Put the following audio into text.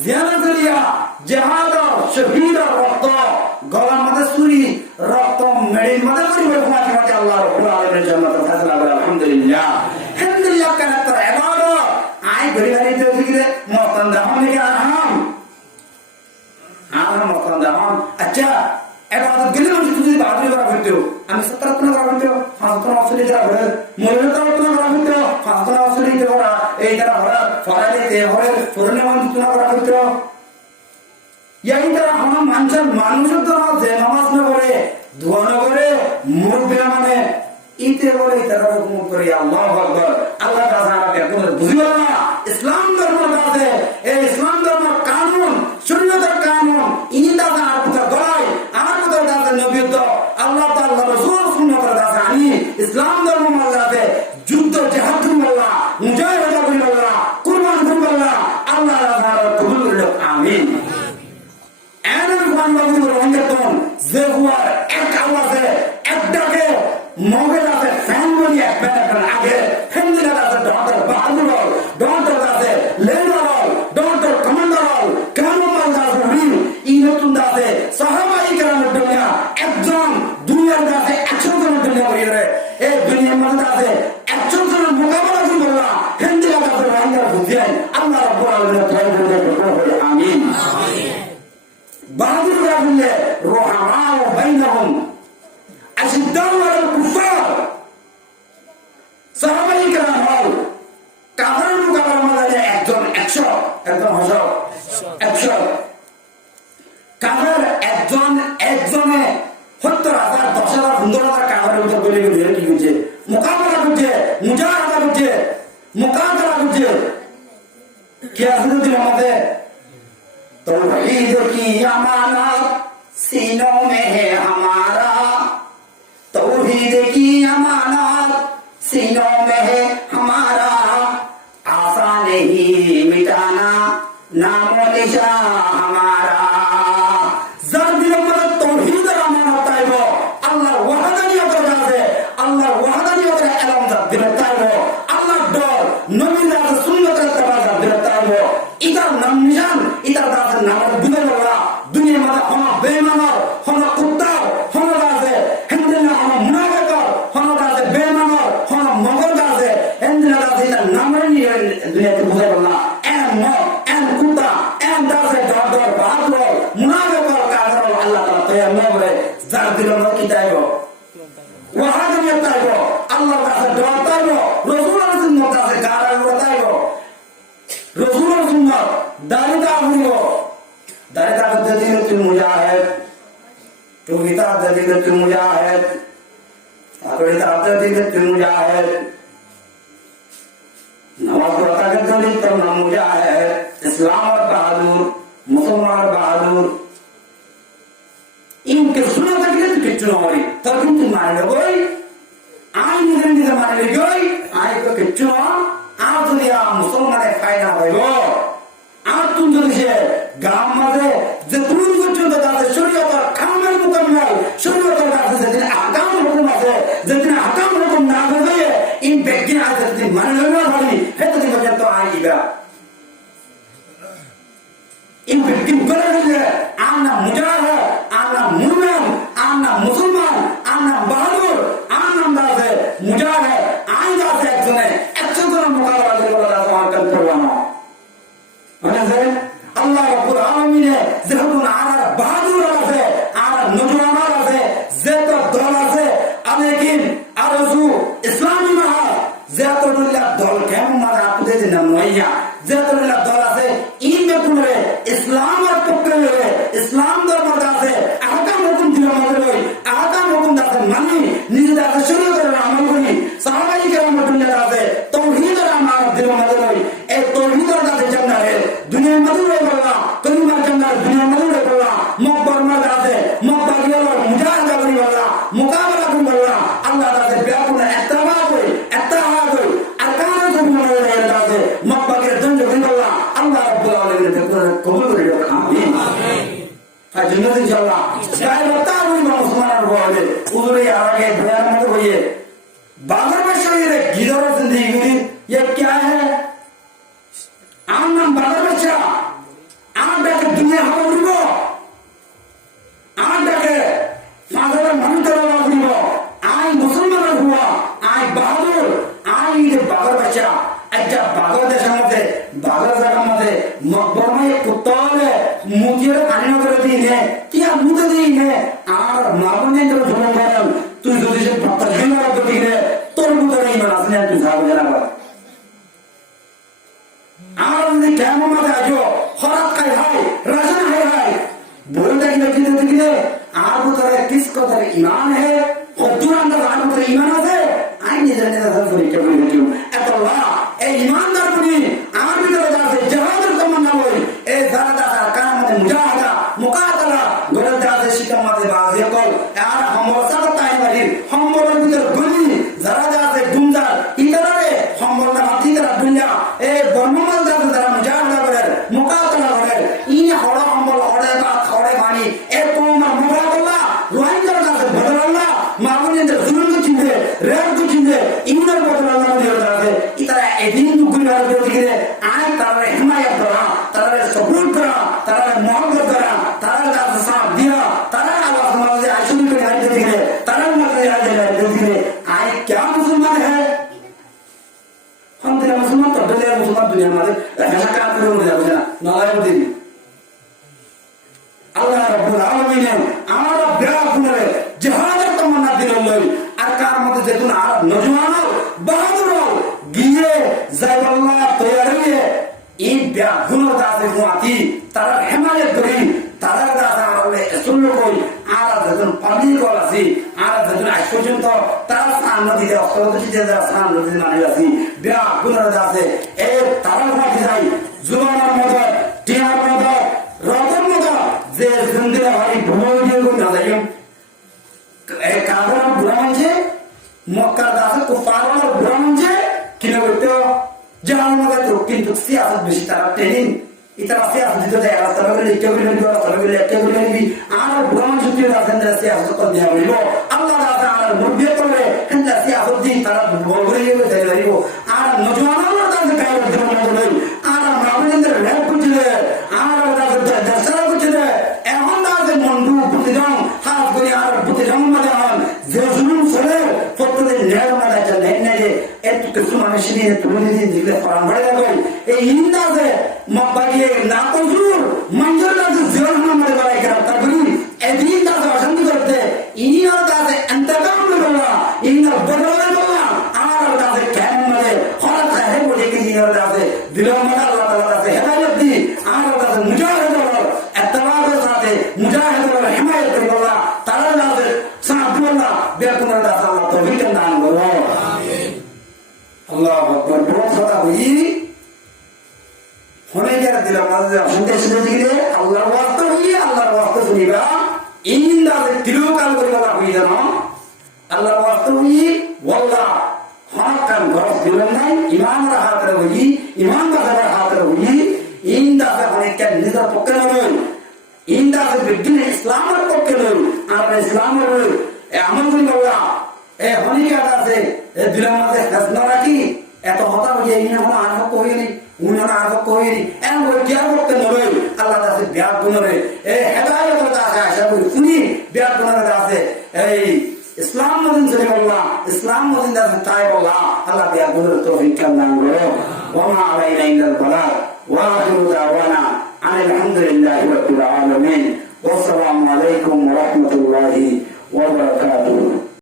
জিয়াদাতুলিয়া জিহাদ শহীদ রক্ত গলার মধ্যে ছুরি রক্ত মেড়ির মধ্যে পরিবার মাঝে মাঝে আল্লাহ রাব্বুল আলামিনের জান্নাত ফাজলা আলহামদুলিল্লাহ আলহামদুলিল্লাহ কানা তার ইবাদত আই গরিবানি তো দিকে মতন দাম নিকে আরাম মতন দাম আচ্ছা ইবাদত গেলে আমি যদি বাদরি করা করতেও আমি 17 তনা করা করতেও 5 তনা আসলে যা ঘরে মূল্য তনা করা করতেও 5 তনা আসলে করা এই যারা ঘরে ফরালে তে ঘরে ফরনে মান তনা করা করতেও এই তারা আমার মানুষের তো যে নামাজ না করে দোয়া না করে মুরব্বি মানে ইতে বলে তারা হুকুম করে আল্লাহু আকবার আল্লাহ তাআলা আপনাকে বুঝিও না ইসলাম ধর্ম আছে এই ইসলাম ধর্ম কানুন শরীয়তের কানুন ইনিটা আর কথা গলায় আমার কথা আছে নবীত আল্লাহ তাআলা রাসূল সুন্নাতের আছে আমি ইসলাম ধর্ম মানে আছে যুদ্ধ জিহাদ করলা মুজাহিদ করলা কুরবান করলা আল্লাহ তাআলা কবুল করলো আমিন এমন বান্দা রঙ্গতন যে হুয়ার এক আওয়াজে এক ডাকে মগের আছে ফ্যান বলি এক ব্যাটার আগে হিন্দিরা আছে ডক্টর বাহাদুর ডক্টর আছে লেডার ডক্টর কমান্ডার কানুমাল আছে রিল ই নতুন আছে সাহাবাই কেরামের দুনিয়া একজন দুনিয়ার কাছে 100 জনের দুনিয়া করি রে এই দুনিয়ার মধ্যে আছে 100 জনের মোকাবেলা করবে না হিন্দিরা আছে রঙ্গের বুঝিয়ে আল্লাহ রাব্বুল আলামিন তাআলা আমিন বাহাদুর রাবুল্লে রুহামাউ বাইনহুম আশিদ্দাউ আলাল কুফার সাহাবায়ে কেরাম হল কাফের মোকাবেলা মানে একজন 100 একজন 100 কাফের একজনে 70,000 10,000 15,000 কাফের উপর বলে গিয়ে কি করছে মোকাবেলা করছে মুজাহাদা করছে মোকাবেলা করছে কি আসলে দিন আমাদের तौहीद की अमानत सीनों में है हमारा तौहीद की अमानत सीनों में है हमारा आसान नहीं मिटाना नामो निशान हमारा जर्दियों पर तौहीद अमानत ताइबो अल्लाह वहदानियत रजासे अल्लाह वहदानियत एलम जर्दियों ताइबो अल्लाह डर नबी दा सुन्नत तबा जर्दियों ताइबो इधर नाम निशान इधर दास नाम दुनिया वाला दुनिया में हम बेईमानर हम कुत्ता हम दासे हिंदुना हम मुनाफिक हम दासे बेईमानर हम मगर दासे हिंदुना दासे इधर नाम नहीं दुनिया के बुझे वाला एन कुत्ता एन दासे डर बहादुर मुनाफिक काफिर अल्लाह ताला तो हम बोले जार दिलों में किताबो वहां दुनिया ताइबो अल्लाह दासे डर ताइबो रसूल सुन्नत दासे गारा बताइबो रसूल सुन्नत दारिदा हुइबो दारिदा बददीनतुल मुजाहिद तौहीदा बददीनतुल मुजाहिद अक़ीदा बददीनतुल मुजाहिद नमाज पढ़ता बददीनतुल मुजाहिद इस्लाम और बहादुर मुसलमान और बहादुर इनके सुन्नत के किच्छु नहरी तब किंतु मान गई आई मुस्लिम के मान गई आई तो किच्छु आ दुनिया मुसलमान फायदा होइबो আর তুমি যদি গ্রাম মাঝে যে তুমি পর্যন্ত তাদের শরীয়তের কামেল মুকাম্মাল শরীয়তের কাছে যেদিন আকাম হুকুম আছে যেদিন আকাম হুকুম না হবে ইন বেগিন আছে যেদিন মানে না ভাবি হেতু পর্যন্ত আইবা ইন বেগিন করে দিলে আমরা মুজাহিদ আমরা মুমিন আমরা মুসলমান আমরা বাহাদুর আমরা দাসে মুজাহিদ আই দাসে একজনে 100 জন মোকাবেলা করে রাখা করবে না আল্লাহ রাব্বুল আলামিন যেহেতু আর বাহাদুর আছে আর নজওয়ান আছে যত দল আছে আলেকিন আরজু ইসলামী মহা যতগুলা দল কেমন মাঝে আপনাদের নাম নইয়া যতগুলা দল আছে ইনবে পুরে ইসলামের পক্ষে লয়ে ইসলাম ধর্মের আছে আহকাম হুকুম দিল মাঝে লই আহকাম হুকুম দাতে মানি নিজেদের আছে শরীয়তের আমল করি সাহাবায়ে কেরামের দুনিয়া আছে তাওহীদের আমল দিল মাঝে লই এই তাওহীদের কাছে জান্নাতে দুনিয়ার মধ্যে রইলা কলিমার জান্নাত দুনিয়ার মধ্যে রইলা মকবর মাঝে আছে মকবর গিয়ে মুজাহিদা করি বলা মুকাবেলা করি বলা আল্লাহ তাআলা ব্যাপক ইত্তেবা করি ইত্তেবা করি আরকান দুনিয়ার মধ্যে আছে মকবরের দন্ড করি বলা আল্লাহ রাব্বুল আলামিন কবুল করে দিও আমিন আমিন আর জান্নাত ইনশাআল্লাহ গায় বতা আমি মুসলমানের বলে উরে আগে বয়ান মত হইয়ে बादर में शरीर गिदर जिंदगी ये क्या है आम नाम बादर बच्चा বর্মায় কুত্তলে মুখের পানি করে দিনে কি আর মুখে দিনে আর মাবনে তো জমা করেন তুই যদি সে ভক্ত গেলার দিনে তোর মুখে ইমান আছে না তুই যাবে না আর যদি কেমন মাঝে আজো হঠাৎ খাই হয় রাজন হয় হয় বলতে গেলে কিন্তু দিলে আর ভিতরে কিস কথা ইমান হে কদ্দুর আন্দাজ আর ভিতরে ইমান আছে আই নিজের নিজের পরীক্ষা করে দিও এত এই ইমানদার করি আমার ভিতরে আছে জাহাদের তমন্না বই এই যারা দাদা কার মধ্যে মুজাহাদা মুকাতালা গরে দাদা শিকার মধ্যে বাজে কল আর हमर সাথে তাই বাড়ির हमर ভিতরে গুলি যারা আছে গুমদার ইতারে हमर না হাতি করা দুনিয়া এই বর্মমাল দাদা যারা মুজাহাদা করে মুকাতালা করে ইনি হড়া हमर হড়ে বা খড়ে বাণী এই তোমার মুকাতালা রোহিঙ্গার কাছে বদলাল্লাহ মামুনিদের জুলুম চিনতে রেপ চিনতে ইমনের বদলাল্লাহ দিয়ে আছে ইতারা এদিন দুগুণার বিরুদ্ধে আয় তারা হিমায়ত করা তারা সবুর করা তারা মহব্বত করা তারা কাছে সাথ দিয়া তারা আল্লাহ সমাজে আইসুনি করে আইতে দিলে তারা মধ্যে আইতে দিলে আয় क्या मुसलमान है हम तेरा मुसलमान तो तेरा मुसलमान दुनिया में ऐसा काम करे हो जाए ना नालायक दिन अल्लाह रब्बुल आलमीन हमारा ब्याह कुनरे जिहाद तमन्ना दिल लई আর কার মধ্যে যেতুন আর নজওয়ান বাহাদুর গিয়ে জাইবাল্লাহ তৈয়ার হয়ে এই ব্যাগুনের দাসে মুআতি তারা হিমায়ত করি তারা দাসা আলে শুনলো কই আর যেতুন পাবি কল আছে আর যেতুন আজ পর্যন্ত তারা সামনে দিতে অস্তরত দিতে যারা সামনে দিতে মানে আছে ব্যাগুনের দাসে এই তারা মাটি যাই জুবানের মধ্যে টিয়ার মধ্যে রতন মধ্যে যে জিন্দিরা ভাই ভুল দিয়ে না যাই এই কাগর ব্রাহ্মণে মক্কার দাসে কুফারর ব্রাহ্মণে কিনা করতে জাহান মধ্যে তো কিন্তু সিয়াসত বেশি তারা ট্রেনিং ইতারা সিয়াসত দিতে দেয় রাস্তা বলে লিখতে বলে রাস্তা বলে লিখতে বলে নিবি আর ব্রাহ্মণ যুক্তি রাখেন না সিয়াসত তো দেয়া হইব আল্লাহ তাআলা মুরবিয়ে করে হেন্দা সিয়াসত দিন তারা বলবে দেয় দিব আর নজওয়ানরা তাদের কাজ করতে বলে আর মামুনদের রেপ করতে আর তাদের দর্শনা করতে এখন তাদের মন্ডু প্রতিদান হাত করে আর প্রতিদান মধ্যে হন যে জুলুম চলে প্রত্যেকদিন ন্যায় মারা যায় নেই যে এত কিছু মানুষের নিয়ে তুলে দিন দিলে ফরাম ভরে যাবে এই ইন্দাজে মক্কায়ে না কজুর মঞ্জুর না জোর আমাদের বাড়াই গ্রেফতার করি এদিন তাদের অশান্তি করতে ইনির কাছে ইন্তকাম করলা ইনির বদলা করলা আমার কাছে কেমন মানে হঠাৎ হে বলে কি ইনির কাছে দিলাম মানে আল্লাহ তাআলা কাছে হেদায়েত দি আমার কাছে মুজাহিদ হলো ইত্তেবার সাথে মুজাহিদ হলো হিমায়ত করলা তারা কাছে সাহাবুল্লাহ বেকুনার দাস আল্লাহ তৌফিক দান করো আমিন আল্লাহু আকবার বড় কথা হই হনে যারা দিলাম মাঝে শুনতে দিলে আল্লাহর ওয়াস্তে হই আল্লাহর ওয়াস্তে শুনিবা ইন্দাজে তিলকাল করে বলা হই জানো আল্লাহর ওয়াস্তে হই ওয়াল্লাহ হাকান গরজ দিলেন নাই ইমানের হাতে হই ইমান বাজারের হাতে হই ইন্দাজে অনেক নিজের পক্ষে নয় ইন্দাজে বিদ্যুৎ ইসলামের পক্ষে নয় আর ইসলামের আমল করি বলা এ হনিকা আছে এ দিলাম মাঝে ফেসলা রাখি এত হতা হয়ে ইনি হলো আর পক্ষ হয়ে নি উনারা আর পক্ষ হয়ে নি এমন করে কেয়ার পক্ষে নয় আল্লাহ কাছে ব্যাগ গুণরে এ হেদায়তের কাছে আশা করি উনি ব্যাগ গুণরে আছে এই ইসলাম মদিন চলে বললাম ইসলাম মদিন দাসে তাই বললাম আল্লাহ ব্যাগ গুণরে তৌফিক দান করো ওয়া মা আলাইনা ইল্লাল বালাগ ওয়া আখিরু দাওয়ানা আলহামদুলিল্লাহি রাব্বিল আলামিন ওয়া আসসালামু আলাইকুম ওয়া রাহমাতুল্লাহি